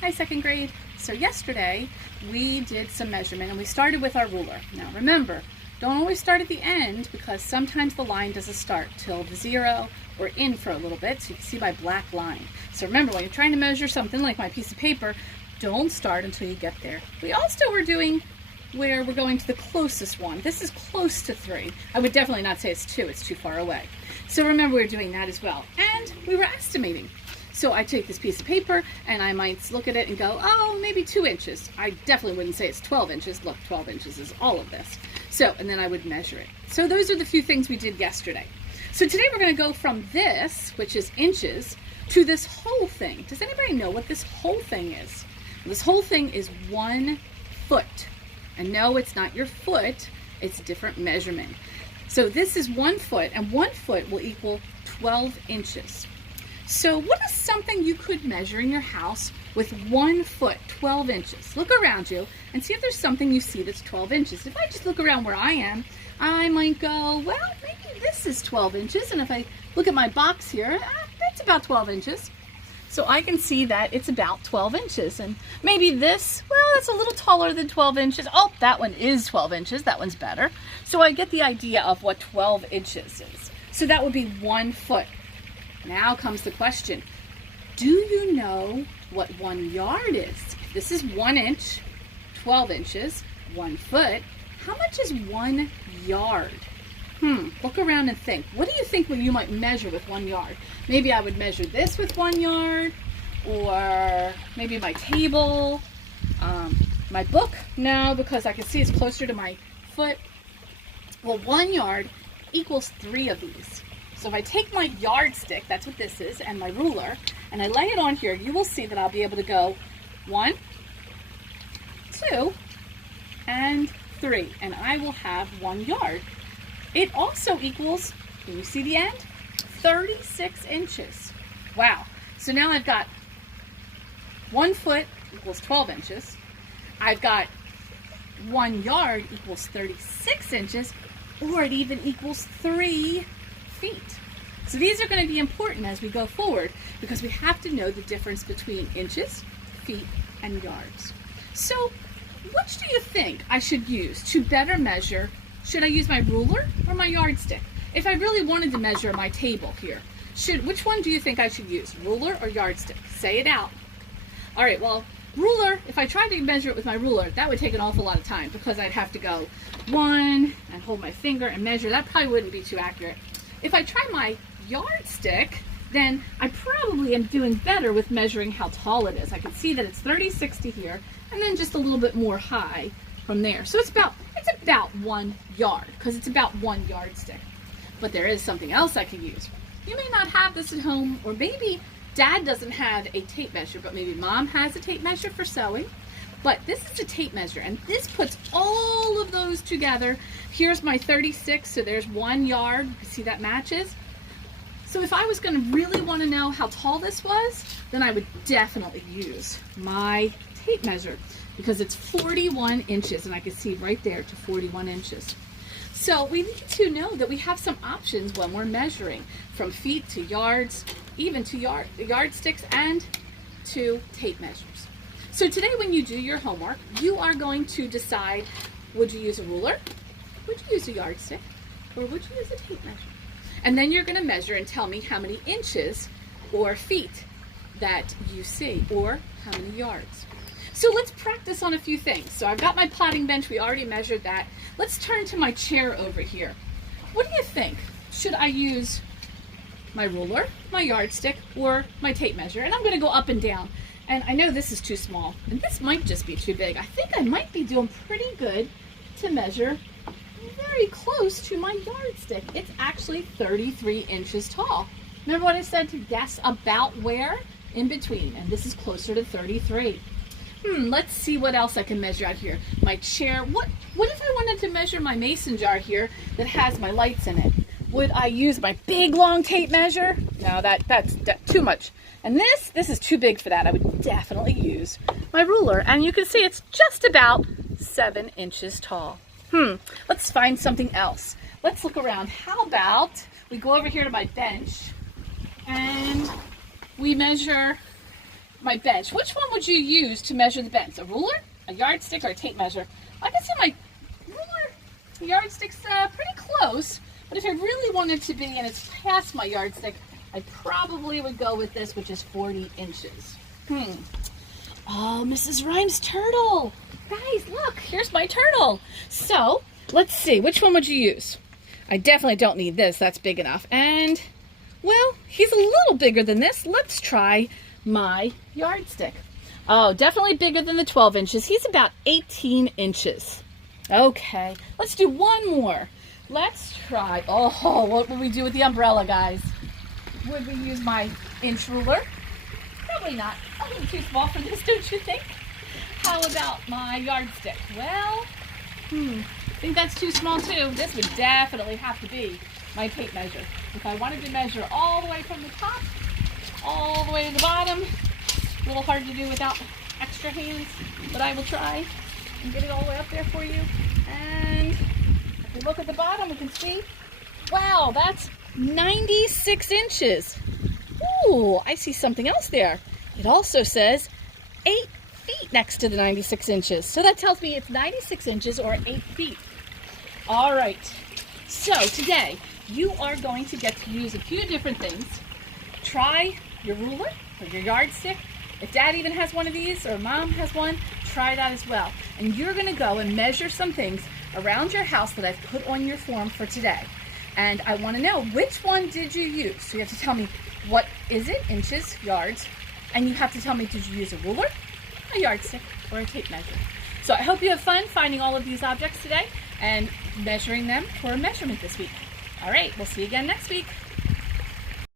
Hi, second grade. So yesterday we did some measurement and we started with our ruler. Now remember, don't always start at the end because sometimes the line doesn't start till the zero or in for a little bit, so you can see my black line. So remember, when you're trying to measure something like my piece of paper, don't start until you get there. We also were doing where we're going to the closest one. This is close to 3. I would definitely not say it's 2, it's too far away. So remember, we're doing that as well. And we were estimating. So I take this piece of paper and I might look at it and go, oh, maybe 2 inches. I definitely wouldn't say it's 12 inches. Look, 12 inches is all of this. So, and then I would measure it. So those are the few things we did yesterday. So today we're going to go from this, which is inches, to this whole thing. Does anybody know what this whole thing is? This whole thing is 1 foot. And no, it's not your foot. It's a different measurement. So this is 1 foot, and 1 foot will equal 12 inches. So what is something you could measure in your house with 1 foot, 12 inches? Look around you and see if there's something you see that's 12 inches. If I just look around where I am, I might go, well, maybe this is 12 inches. And if I look at my box here, that's about 12 inches. So I can see that it's about 12 inches. And maybe this, well, that's a little taller than 12 inches. Oh, that one is 12 inches. That one's better. So I get the idea of what 12 inches is. So that would be 1 foot. Now comes the question, do you know what 1 yard is? If this is 1 inch, 12 inches, 1 foot, how much is 1 yard? Look around and think. What do you think you might measure with 1 yard? Maybe I would measure this with 1 yard, or maybe my table, my book. No, because I can see it's closer to my foot. Well, 1 yard equals 3 of these. So if I take my yardstick, that's what this is, and my ruler, and I lay it on here, you will see that I'll be able to go 1, 2, and 3, and I will have 1 yard. It also equals, can you see the end? 36 inches. Wow. So now I've got 1 foot equals 12 inches. I've got 1 yard equals 36 inches, or it even equals 3 feet. So these are going to be important as we go forward because we have to know the difference between inches, feet, and yards. So which do you think I should use to better measure? Should I use my ruler or my yardstick? If I really wanted to measure my table here, which one do you think I should use, ruler or yardstick? Say it out. All right, well, ruler, if I tried to measure it with my ruler, that would take an awful lot of time because I'd have to go 1 and hold my finger and measure. That probably wouldn't be too accurate. If I try my yardstick, then I probably am doing better with measuring how tall it is. I can see that it's 36 to here, and then just a little bit more high from there. So it's about 1 yard, because it's about 1 yardstick. But there is something else I can use. You may not have this at home, or maybe Dad doesn't have a tape measure, but maybe Mom has a tape measure for sewing. But this is a tape measure, and this puts all of those together. Here's my 36, so there's 1 yard. You see that matches? So if I was going to really want to know how tall this was, then I would definitely use my tape measure because it's 41 inches, and I can see right there to 41 inches. So we need to know that we have some options when we're measuring, from feet to yards, even to yardsticks and to tape measures. So today when you do your homework, you are going to decide, would you use a ruler, would you use a yardstick, or would you use a tape measure? And then you're going to measure and tell me how many inches or feet that you see, or how many yards. So let's practice on a few things. So I've got my plotting bench, we already measured that. Let's turn to my chair over here. What do you think? Should I use my ruler, my yardstick, or my tape measure? And I'm going to go up and down. And I know this is too small, and this might just be too big. I think I might be doing pretty good to measure very close to my yardstick. It's actually 33 inches tall. Remember what I said to guess about where? In between, and this is closer to 33. Let's see what else I can measure out here. My chair. What if I wanted to measure my mason jar here that has my lights in it? Would I use my big long tape measure? No, that's too much. And this is too big for that. I would definitely use my ruler. And you can see it's just about 7 inches tall. Let's find something else. Let's look around. How about we go over here to my bench and we measure my bench. Which one would you use to measure the bench? A ruler, a yardstick, or a tape measure? I can see my ruler, yardstick's pretty close, but if I really wanted to be, and it's past my yardstick, I probably would go with this, which is 40 inches. Oh, Mrs. Rhymes' turtle. Guys, look, here's my turtle. So, let's see, which one would you use? I definitely don't need this, that's big enough. And, well, he's a little bigger than this. Let's try my yardstick. Oh, definitely bigger than the 12 inches. He's about 18 inches. Okay, let's do one more. Let's try, oh, what would we do with the umbrella, guys? Would we use my inch ruler? Probably not. A little too small for this, don't you think? How about my yardstick? Well, I think that's too small too. This would definitely have to be my tape measure. If I wanted to measure all the way from the top, all the way to the bottom, a little hard to do without extra hands, but I will try and get it all the way up there for you. And if we look at the bottom, we can see, wow, that's 96 inches. Ooh, I see something else there. It also says 8 feet next to the 96 inches. So that tells me it's 96 inches or 8 feet. All right, so today you are going to get to use a few different things. Try your ruler or your yardstick. If Dad even has one of these or Mom has one, try that as well. And you're gonna go and measure some things around your house that I've put on your form for today. And I wanna know, which one did you use? So you have to tell me, what is it, inches, yards, and you have to tell me, did you use a ruler, a yardstick, or a tape measure? So I hope you have fun finding all of these objects today and measuring them for a measurement this week. All right, we'll see you again next week.